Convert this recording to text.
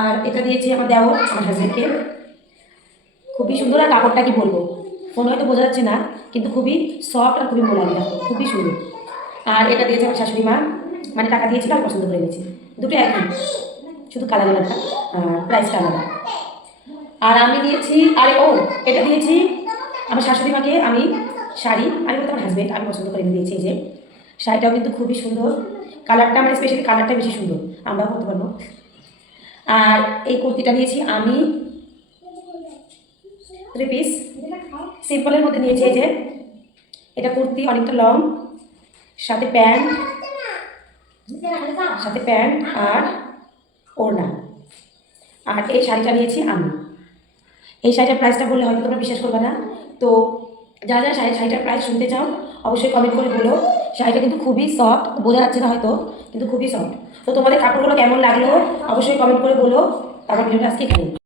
আর এটা দিয়েছি আমার দেওর, আমার হাজবেন্ডকে। খুবই সুন্দর। আর কাপড়টা কি বলবো, ফোন হয়তো বোঝা যাচ্ছে না, কিন্তু খুবই সফট আর খুবই মোলায়েম, খুবই সুন্দর। আর এটা দিয়েছে আমার শাশুড়ি মা, মানে টাকা দিয়েছিল আর পছন্দ করে নিয়েছি। দুটো একই, শুধু কালার আলাদা আর প্রাইসটা আলাদা। আর আমি দিয়েছি, আরে ও, এটা দিয়েছি আমার শাশুড়ি মাকে আমি শাড়ি, আমি বলতে আমার হাজব্যান্ড, আমি পছন্দ করে এনে দিয়েছি। এই যে শাড়িটাও কিন্তু খুবই সুন্দর, কালারটা আমার স্পেশালি কালারটা বেশি সুন্দর, আমরাও করতে পারবো। আর এই কুর্তিটা দিয়েছি আমি 3 পিস সিম্পলের মধ্যে নিয়েছি। এই যে এটা কুর্তি অনেকটা লং, সাথে প্যান্ট, আর ওড়না। আর এই শাড়িটা নিয়েছি আমি। এই শাড়িটার প্রাইসটা বললে হয়তো তোমরা বিশ্বাস করবে না, তো যারা যারা শাড়িটার প্রাইস শুনতে চাও অবশ্যই কমেন্ট করে বলো। শাড়িটা কিন্তু খুবই সফট, বোঝা যাচ্ছে না হয়তো, কিন্তু খুবই সফট। তো তোমাদের কাপড়গুলো কেমন লাগলো অবশ্যই কমেন্ট করে বলো। তারপর ভিডিওটা আজকে এখানে।